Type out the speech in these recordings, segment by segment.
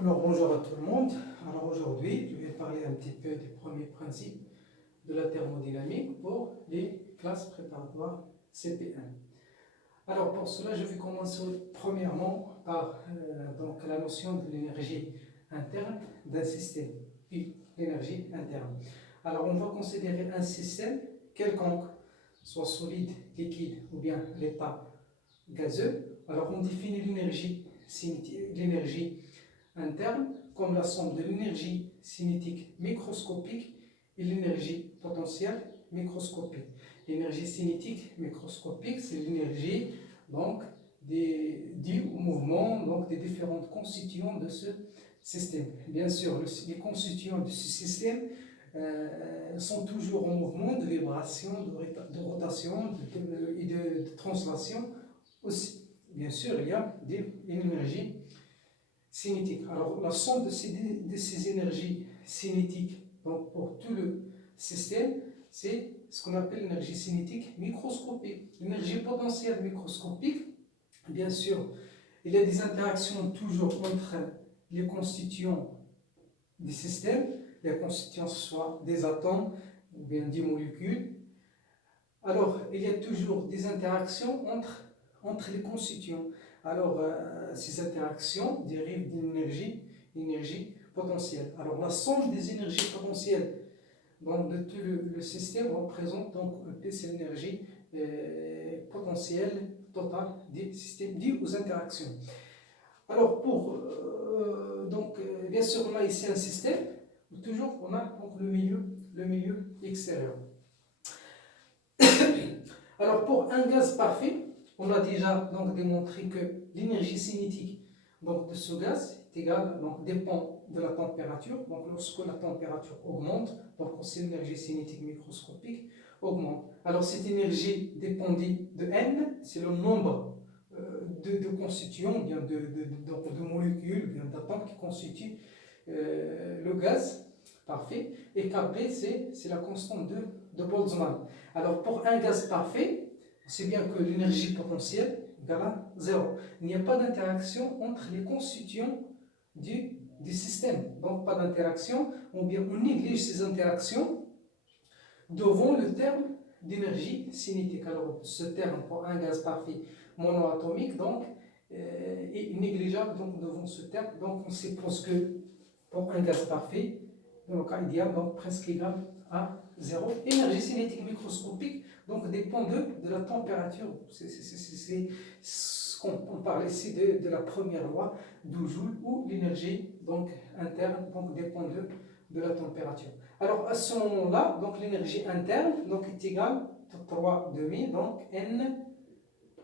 Alors bonjour à tout le monde. Alors aujourd'hui, je vais parler un petit peu des premiers principes de la thermodynamique pour les classes préparatoires CP1. Alors pour cela, je vais commencer premièrement par donc la notion de l'énergie interne d'un système, puis l'énergie interne. Alors on va considérer un système quelconque, soit solide, liquide ou bien l'état gazeux. Alors on définit l'énergie interne comme la somme de l'énergie cinétique microscopique et l'énergie potentielle microscopique. L'énergie cinétique microscopique, c'est l'énergie donc due au mouvement donc des différentes constituants de ce système. Bien sûr, les constituants de ce système sont toujours en mouvement de vibration, de rotation et de translation aussi. Bien sûr, il y a une énergie cinétique. Alors, la somme de ces énergies cinétiques donc pour tout le système, c'est ce qu'on appelle l'énergie cinétique microscopique. L'énergie potentielle microscopique, bien sûr, il y a des interactions toujours entre les constituants des systèmes, les constituants soit des atomes ou bien des molécules. Alors, il y a toujours des interactions entre les constituants. Alors, ces interactions dérivent d'une énergie potentielle. Alors, la somme des énergies potentielles de tout le système représente donc c'est l'énergie potentielle totale des systèmes due aux interactions. Alors, bien sûr, on a ici un système où toujours on a donc le milieu extérieur. Alors, pour un gaz parfait, on a déjà donc démontré que l'énergie cinétique donc, de ce gaz est égale, donc dépend de la température. Donc, lorsque la température augmente, donc l'énergie cinétique microscopique augmente. Alors, cette énergie dépendait de N, c'est le nombre de constituants, bien de molécules, bien d'atomes qui constituent le gaz parfait. Et Kp, c'est la constante de Boltzmann. Alors, pour un gaz parfait, c'est bien que l'énergie potentielle égale à 0. Il n'y a pas d'interaction entre les constituants du système. Donc, pas d'interaction, ou bien on néglige ces interactions devant le terme d'énergie cinétique. Alors, ce terme pour un gaz parfait monoatomique, donc, est négligeable donc, devant ce terme. Donc, on suppose que pour un gaz parfait, dans le cas idéal, donc presque égal à 0. Énergie cinétique microscopique donc dépend de la température. C'est ce qu'on parle ici de la première loi de Joule, où l'énergie donc interne donc dépend de la température. Alors à ce moment-là, donc l'énergie interne donc est égale à 3,5, donc N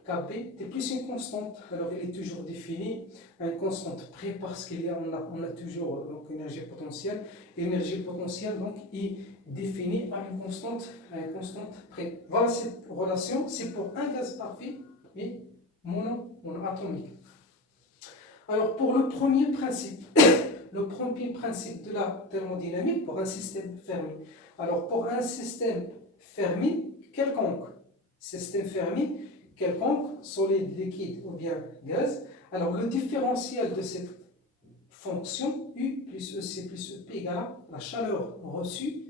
Kp est plus une constante. Alors elle est toujours définie à une constante près parce qu'on a toujours donc, énergie potentielle. L'énergie potentielle donc, est définie à une constante près. Voilà cette relation, c'est pour un gaz parfait et monoatomique. Alors pour le premier principe, de la thermodynamique pour un système fermé. Alors pour un système fermé quelconque, solide, liquide ou bien gaz, alors le différentiel de cette fonction U plus EC plus EP égale à la chaleur reçue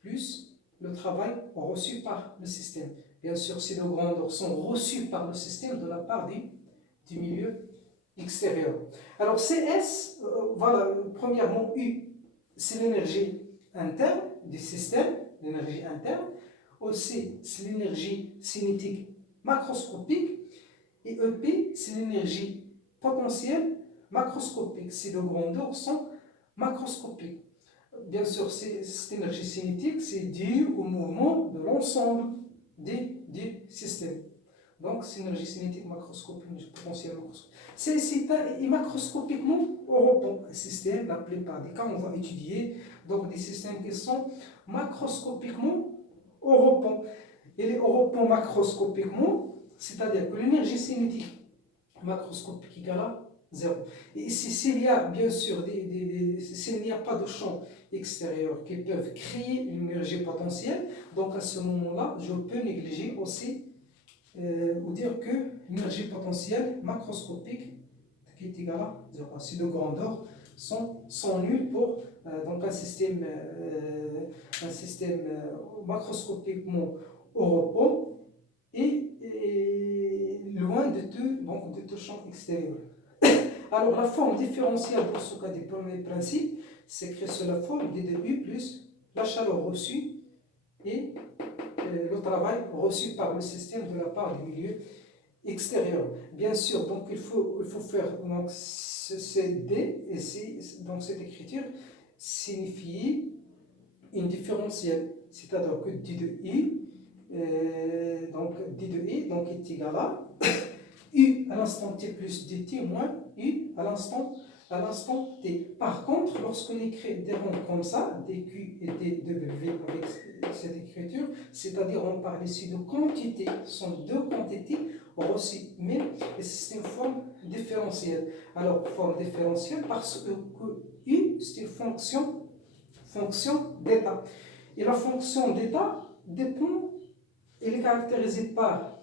plus le travail reçu par le système. Bien sûr, ces deux grandeurs sont reçues par le système de la part du milieu extérieur. Alors CS, voilà, premièrement U, c'est l'énergie interne du système, l'énergie interne. OC, c'est l'énergie cinétique macroscopique. Et EP, c'est l'énergie potentielle macroscopique. Ces deux grandeurs sont macroscopiques. Bien sûr, cette énergie cinétique, c'est dû au mouvement de l'ensemble des systèmes. Donc, c'est l'énergie cinétique macroscopique, potentielle macroscopique. C'est macroscopiquement européen. Un système, la plupart des cas, on va étudier donc des systèmes qui sont macroscopiquement européens. Et les européens macroscopiquement, c'est-à-dire que l'énergie cinétique macroscopique égale à 0. Et s'il y a bien sûr s'il n'y a pas de champ extérieur qui peuvent créer une énergie potentielle, donc à ce moment-là, je peux négliger aussi ou dire que l'énergie potentielle macroscopique qui est égale à 0. Ces deux grandeurs sont nuls pour donc un système macroscopiquement au repos et loin de tout champ extérieur. Alors la forme différentielle pour ce cas du premier principe s'écrit sous la forme d de U plus la chaleur reçue et le travail reçu par le système de la part du milieu extérieur. Bien sûr, donc il faut faire donc c'est D et donc cette écriture signifie une différentielle, c'est-à-dire que d de I donc d de I donc est égal à U à l'instant t plus dt moins U à l'instant t. Par contre, lorsqu'on écrit des rangs comme ça, dq et dw avec cette écriture, c'est-à-dire on parle ici de quantité, ce sont deux quantités reçues, mais c'est une forme différentielle. Alors, forme différentielle parce que U, c'est une fonction d'état. Et la fonction d'état dépend, elle est caractérisée par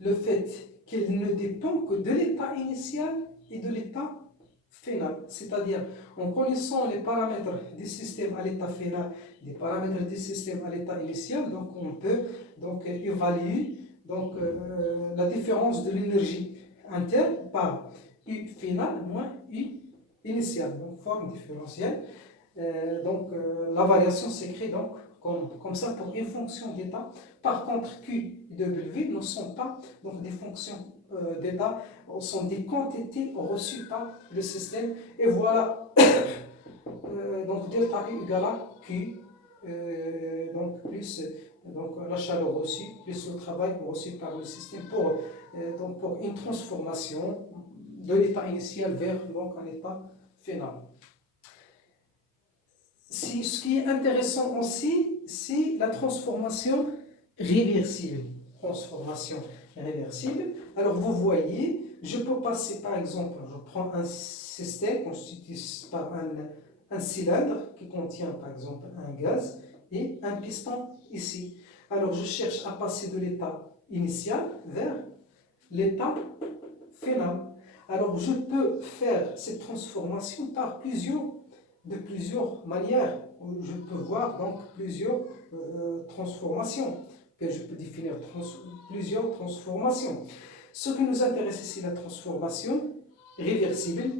le fait qu'elle ne dépend que de l'état initial et de l'état final. C'est-à-dire, en connaissant les paramètres du système à l'état final, des paramètres du système à l'état initial, donc on peut donc évaluer donc, la différence de l'énergie interne par U final moins U initial, donc forme différentielle. La variation s'écrit donc comme ça pour une fonction d'état. Par contre, Q et W ne sont pas donc des fonctions d'état, sont des quantités reçues par le système. Et voilà, donc delta U égale à Q, donc plus donc, la chaleur reçue, plus le travail reçu par le système pour une transformation de l'état initial vers donc, un état final. Ce qui est intéressant aussi, c'est la transformation réversible. Alors vous voyez, je peux passer par exemple, je prends un système constitué par un cylindre qui contient par exemple un gaz et un piston ici. Alors je cherche à passer de l'état initial vers l'état final. Alors je peux faire cette transformation par de plusieurs manières. Je peux voir donc plusieurs transformations, que je peux définir plusieurs transformations. Ce qui nous intéresse ici, la transformation réversible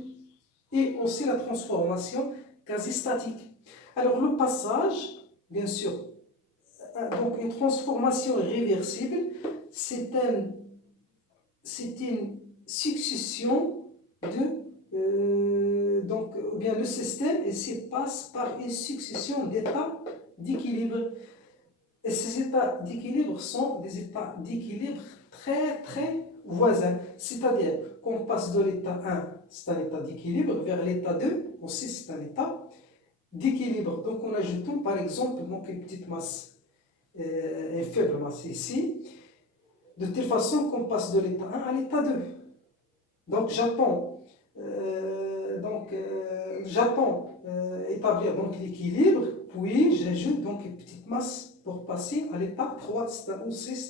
et aussi la transformation quasi-statique. Alors le passage, bien sûr, donc une transformation réversible, c'est une succession ou bien le système passe par une succession d'états d'équilibre. Et ces états d'équilibre sont des états d'équilibre très très voisins. C'est-à-dire qu'on passe de l'état 1, c'est un état d'équilibre, vers l'état 2, aussi c'est un état d'équilibre. Donc en ajoutant par exemple donc, une petite masse, une faible masse ici, de telle façon qu'on passe de l'état 1 à l'état 2. Donc j'attends établir donc l'équilibre, puis j'ajoute donc une petite masse pour passer à l'état 3, c'est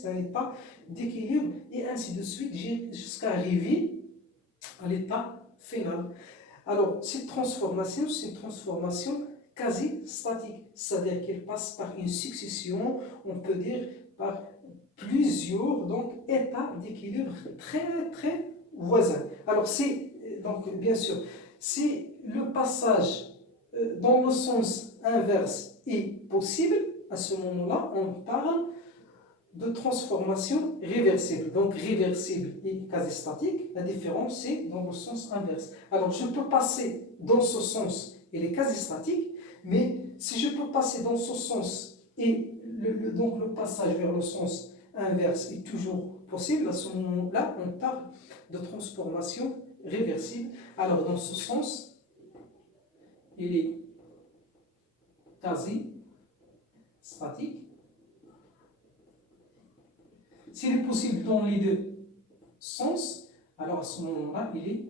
un état d'équilibre, et ainsi de suite jusqu'à arriver à l'état final. Alors cette transformation, c'est une transformation quasi statique, c'est-à-dire qu'elle passe par une succession, on peut dire par plusieurs donc, états d'équilibre très très voisins. Alors donc bien sûr, si le passage dans le sens inverse est possible, à ce moment-là, on parle de transformation réversible. Donc réversible et quasi-statique, la différence c'est dans le sens inverse. Alors je peux passer dans ce sens, il est quasi-statique, mais si je peux passer dans ce sens et donc le passage vers le sens inverse est toujours possible, à ce moment-là, on parle de transformation réversible. Alors dans ce sens, il est quasi-statique. S'il est possible dans les deux sens, alors à ce moment-là, il est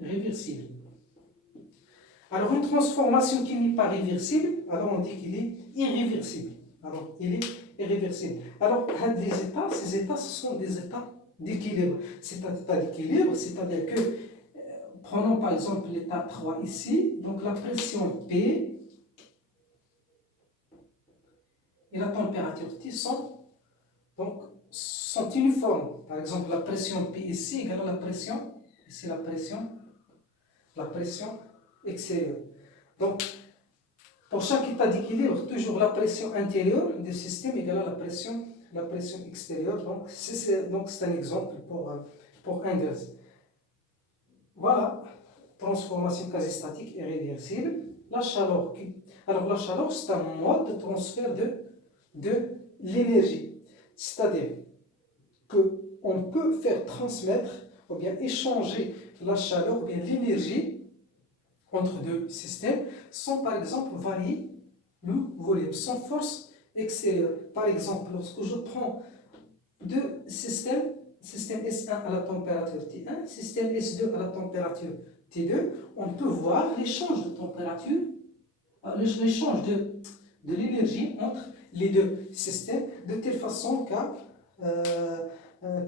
réversible. Alors une transformation qui n'est pas réversible, alors on dit qu'il est irréversible. Alors il est irréversible. Alors ces états, ce sont des états d'équilibre. C'est un état d'équilibre, c'est-à-dire que prenons par exemple l'état 3 ici. Donc la pression P et la température T sont uniformes. Par exemple, la pression P ici égale à la pression, ici la pression extérieure. Donc, pour chaque état d'équilibre, toujours la pression intérieure du système égale à la pression extérieure. Donc, c'est un exemple pour un gaz. Voilà, transformation quasi-statique et réversible. La chaleur. Alors, la chaleur, c'est un mode de transfert de l'énergie. C'est-à-dire qu'on peut faire transmettre ou bien échanger la chaleur ou bien l'énergie entre deux systèmes sans par exemple varier le volume, sans force extérieure. Par exemple, lorsque je prends deux système S1 à la température T1, système S2 à la température T2, on peut voir l'échange de température, l'échange de l'énergie entre les deux systèmes de telle façon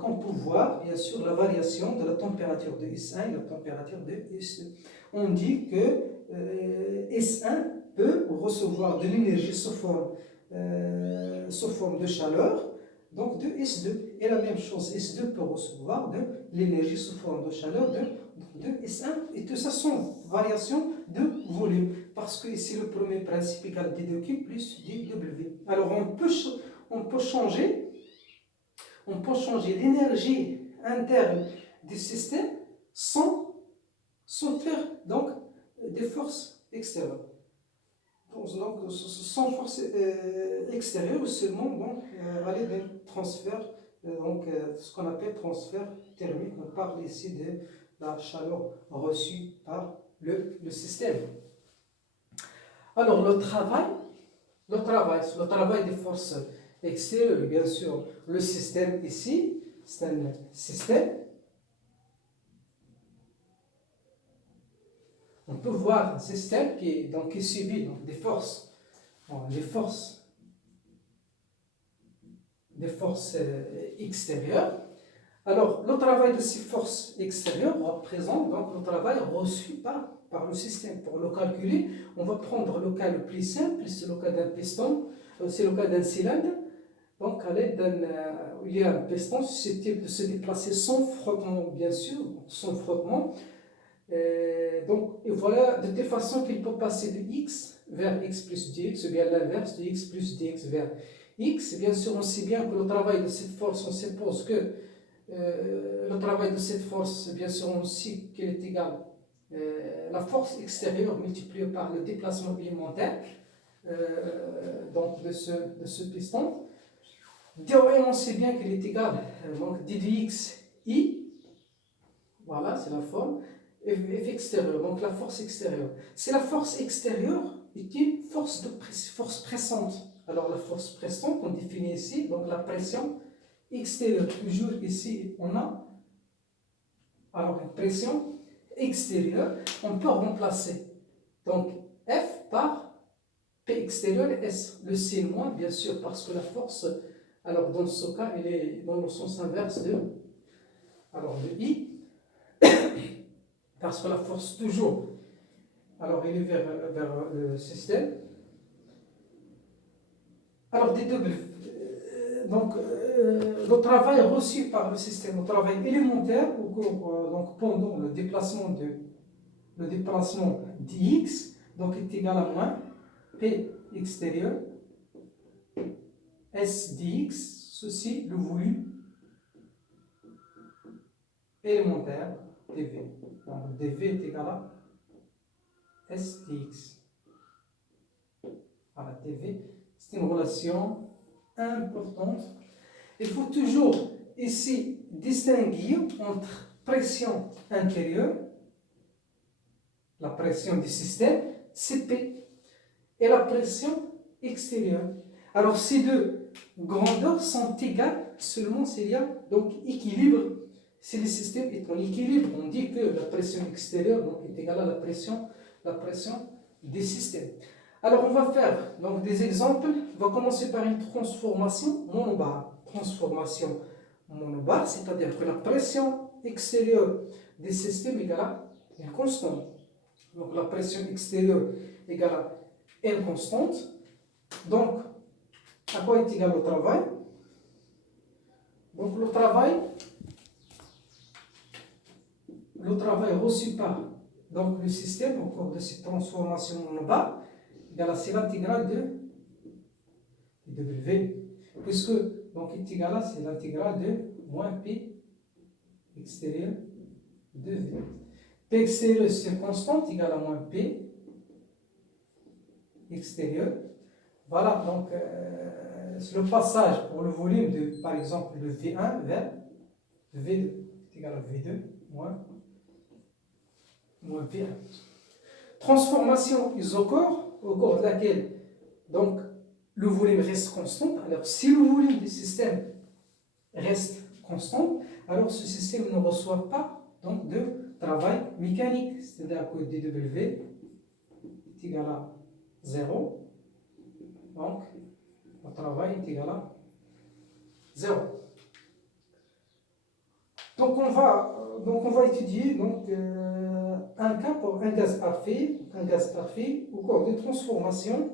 qu'on peut voir bien sûr la variation de la température de S1 et la température de S2. On dit que S1 peut recevoir de l'énergie sous forme de chaleur, donc de S2. Et la même chose, S2 peut recevoir de l'énergie sous forme de chaleur de S1. Et tout ça sont variations de volume. Parce que ici, le premier principe égale d2q plus dw. Alors, on peut changer l'énergie interne du système sans faire donc des forces extérieures. Donc, sans force extérieure, seulement donc, aller d'un transfert, ce qu'on appelle transfert thermique. On parle ici de la chaleur reçue par le système. Alors, le travail des forces extérieures, bien sûr, le système ici, c'est un système. On peut voir un système qui subit des forces, des forces extérieures. Alors, le travail de ces forces extérieures représente donc le travail reçu par le système. Pour le calculer, on va prendre le cas le plus simple, c'est le cas d'un piston, c'est le cas d'un cylindre. Donc, à l'aide il y a un piston susceptible de se déplacer sans frottement, bien sûr, sans frottement. Et voilà, de telle façon qu'il peut passer de x vers x plus dx, ou bien l'inverse de x plus dx vers x. Et bien sûr, on sait bien que le travail de cette force, on suppose que le travail de cette force, bien sûr, on sait qu'elle est égale la force extérieure multipliée par le déplacement élémentaire donc de ce piston. On sait bien qu'elle est égale donc d de x i, voilà, c'est la forme. F extérieur, donc la force extérieure. C'est la force extérieure est une force pressante. Alors la force pressante, on définit ici, donc la pression extérieure. Toujours ici, on a alors une pression extérieure. On peut remplacer donc F par P extérieur et S. Le signe moins, bien sûr, parce que la force, alors dans ce cas, elle est dans le sens inverse de I. Parce que la force toujours, alors elle est vers le système. Alors le travail reçu par le système, le travail élémentaire donc pendant le déplacement dx, donc est égal à moins P extérieur S dx, ceci le volume élémentaire dv. Donc dv est égal à S dx. Voilà, dv, c'est une relation importante. Il faut toujours ici distinguer entre pression intérieure, la pression du système, Cp, et la pression extérieure. Alors ces deux grandeurs sont égales seulement s'il y a donc équilibre. Si le système est en équilibre, on dit que la pression extérieure donc, est égale à la pression des systèmes. Alors on va faire donc, des exemples. On va commencer par une transformation monobar. C'est-à-dire que la pression extérieure des systèmes est égale à une constante. Donc la pression extérieure égale à N constante. Donc, à quoi est égal le travail? Donc le travail reçu par donc, le système au cours de cette transformation en bas, c'est l'intégrale de W, puisque donc est égal à c'est l'intégrale de moins P extérieur de V. P extérieur c'est une constante égale à moins P extérieur. Voilà, donc le passage pour le volume de, par exemple, de V1 vers V2 est égal à V2 moins V1. Transformation isochore, au cours de laquelle donc, le volume reste constant. Alors, si le volume du système reste constant, alors ce système ne reçoit pas donc, de travail mécanique. C'est-à-dire que dW est égal à 0. Donc, le travail est égal à 0. Donc, on va étudier donc, un cas pour un gaz parfait au cours de transformation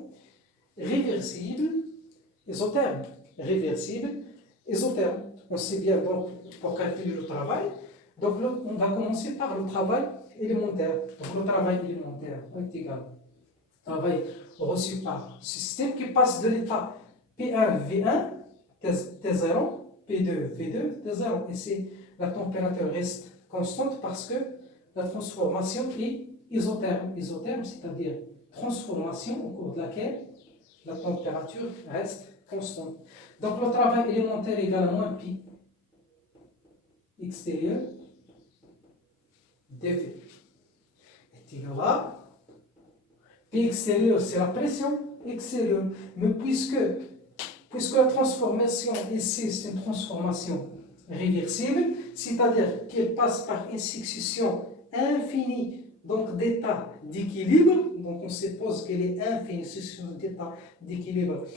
réversible, isotherme. Réversible, isotherme. On sait bien donc pour calculer le travail. Donc, on va commencer par le travail élémentaire. Donc, le travail élémentaire est égal au travail reçu par ce système qui passe de l'état P1, V1, T0, P2, V2, T0. Ici, la température reste constante parce que la transformation est isotherme. Isotherme, c'est-à-dire transformation au cours de laquelle la température reste constante. Donc le travail élémentaire égal à moins pi extérieur dV est égal à P extérieur, c'est la pression extérieure. Mais puisque la transformation ici, c'est une transformation réversible, c'est-à-dire qu'elle passe par une succession infinie donc d'états d'équilibre, donc on suppose qu'elle est infinie, succession d'états d'équilibre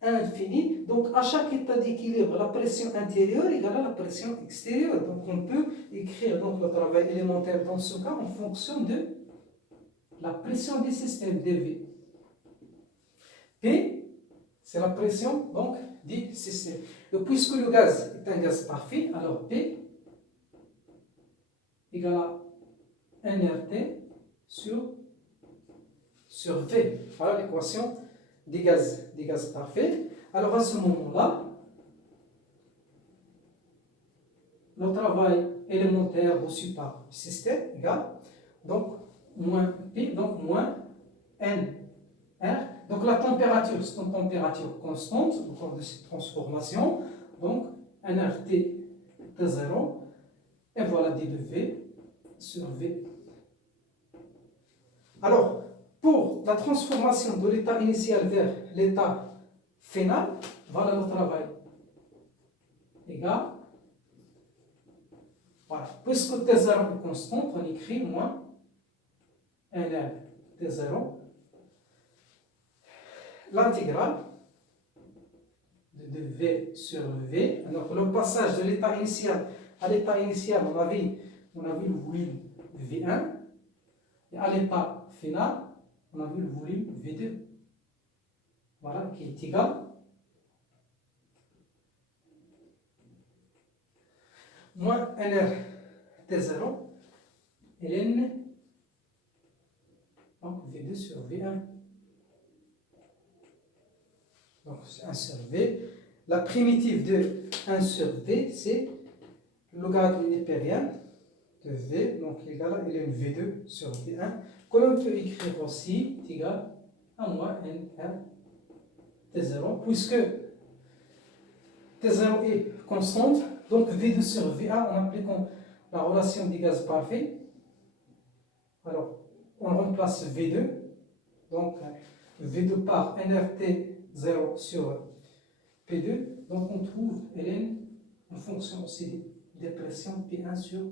infinie, donc à chaque état d'équilibre, la pression intérieure égale à la pression extérieure. Donc on peut écrire donc, le travail élémentaire dans ce cas en fonction de la pression du système dV. P, c'est la pression donc, du système. Et puisque le gaz est un gaz parfait, alors P égale à nRT sur V. Voilà l'équation des gaz parfaits. Alors à ce moment-là, le travail élémentaire reçu par le système égale donc moins P, donc moins nR. Donc la température, c'est une température constante au cours de cette transformation. Donc nRT T0 et voilà dV sur V. Alors, pour la transformation de l'état initial vers l'état final, voilà le travail égal. Voilà. Puisque T0 est constante, on écrit moins nR T0, l'intégrale de V sur V. Donc le passage de l'état initial à l'état initial, on a vu le volume V1, et à l'état final, on a vu le volume V2. Voilà, qui est égal moins nR T0 ln donc V2 sur V1. Donc 1 sur V. La primitive de 1 sur V, c'est le logarithme népérien de V, donc égal à ln V2 sur V1, que l'on peut écrire aussi égal à moins nR T0, puisque T0 est constante, donc V2 sur V1 en appliquant la relation des gaz parfaits. Alors, on remplace V2, donc V2 par nRT0 sur P2, donc on trouve ln en fonction aussi des pressions P1 sur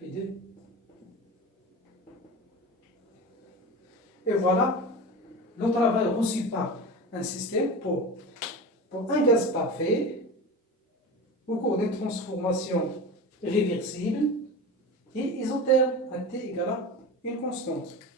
P2. Et voilà le travail reçu par un système pour un gaz parfait au cours d'une transformation réversible et isotherme à T égale à une constante.